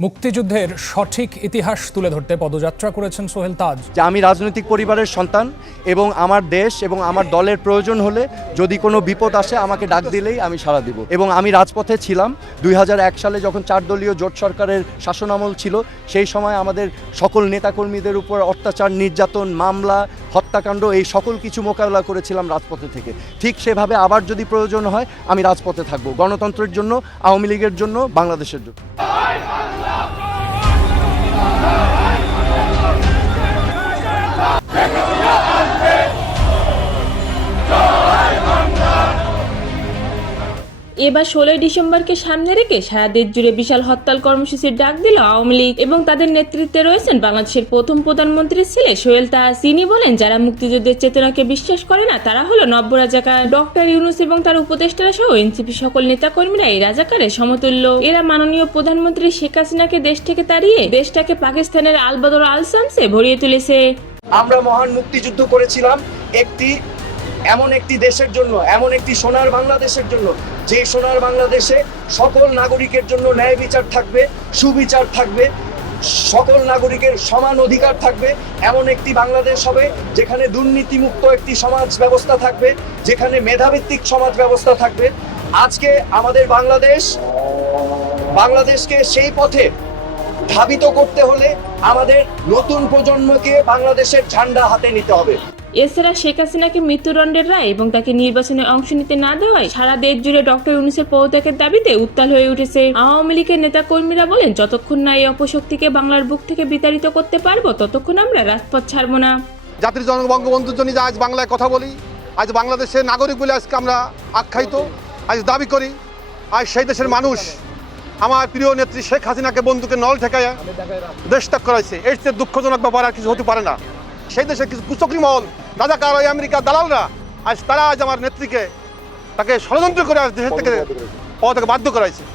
মুক্তিযুদ্ধের সঠিক ইতিহাস তুলে ধরতে পদযাত্রা করেছেন সোহেল তাজ। যে আমি রাজনৈতিক পরিবারের সন্তান এবং আমার দেশ এবং আমার দলের প্রয়োজন হলে যদি কোনো বিপদ আসে আমাকে ডাক দিলেই আমি সাড়া দিব। এবং আমি রাজপথে ছিলাম। দুই হাজার এক সালে যখন চার দলীয় জোট সরকারের শাসনামল ছিল, সেই সময় আমাদের সকল নেতাকর্মীদের উপর অত্যাচার, নির্যাতন, মামলা, হত্যাকাণ্ড, এই সকল কিছু মোকাবেলা করেছিলাম রাজপথে থেকে। ঠিক সেভাবে আবার যদি প্রয়োজন হয়, আমি রাজপথে থাকব। গণতন্ত্রের জন্য, আওয়ামী লীগের জন্য, বাংলাদেশের জন্য। এবার ষোলোই ডিসেম্বরকে সামনে রেখে সারা দেশ জুড়ে বিশাল হরতাল কর্মসূচির ডাক দিল আওয়ামী লীগ এবং তাদের নেতৃত্বে রয়েছেন বাংলাদেশের প্রথম প্রধানমন্ত্রীর ছেলে সোহেল তাজ তিনি বলেন, যারা মুক্তিযুদ্ধের চেতনাকে বিশ্বাস করে না, তারা হলো নব্য রাজাকার ডক্টর ইউনুস এবং তার উপদেষ্টারা সহ এনসিপি সকল নেতাকর্মীরা এই রাজাকারের সমতুল্য। এরা মাননীয় প্রধানমন্ত্রী শেখ হাসিনাকে দেশ থেকে তাড়িয়ে দেশটাকে পাকিস্তানের আলবদর আলসামসে ভরিয়ে তুলেছে। আমরা মহান মুক্তিযুদ্ধ করেছিলাম একটি এমন একটি দেশের জন্য, এমন একটি সোনার বাংলাদেশের জন্য, যে সোনার বাংলাদেশে সকল নাগরিকের জন্য ন্যায় বিচার থাকবে, সুবিচার থাকবে, সকল নাগরিকের সমান অধিকার থাকবে। এমন একটি বাংলাদেশ হবে যেখানে দুর্নীতিমুক্ত একটি সমাজ ব্যবস্থা থাকবে, যেখানে মেধাভিত্তিক সমাজ ব্যবস্থা থাকবে। আজকে আমাদের বাংলাদেশ, বাংলাদেশকে সেই পথে ধাবিত করতে হলে আমাদের নতুন প্রজন্মকে বাংলাদেশের ঝান্ডা হাতে নিতে হবে। এছাড়া শেখ হাসিনাকে মৃত্যুদণ্ডের রায় এবং তাকে নির্বাচনে অংশ নিতে না দেওয়ায় সারা দেশ জুড়ে ডক্টর ইউনুসের পদত্যাগের দাবিতে উত্তাল হয়ে উঠেছে আওয়ামী লীগের নেতা কর্মীরা বলেন যতক্ষণ না এই অপশক্তিকে বাংলার বুক থেকে বিতাড়িত করতে পারব ততক্ষণ আমরা রাজপথ ছাড়বো না। জাতির জনক বঙ্গবন্ধুর জন্য যে আজ বাংলায় কথা বলি আজ বাংলাদেশের নাগরিক বলে আজকে আমরা আখ্যায়িত আজ দাবি করি আজ সেই দেশের মানুষ আমার প্রিয় নেত্রী শেখ হাসিনাকে বন্ধুকে নল ঠেকাইয়া দেশ ত্যাগ করাইছে। এর চেয়ে দুঃখজনক ব্যাপার আর কিছু হতে পারে না। সেই দেশে কিছু কুচকরি মহল রাজাকার ওই আমেরিকার দালালরা আজ তারা আজ আমার নেত্রীকে তাকে ষড়যন্ত্র করে আজ দেশের থেকে পদ বাধ্য করাইছে।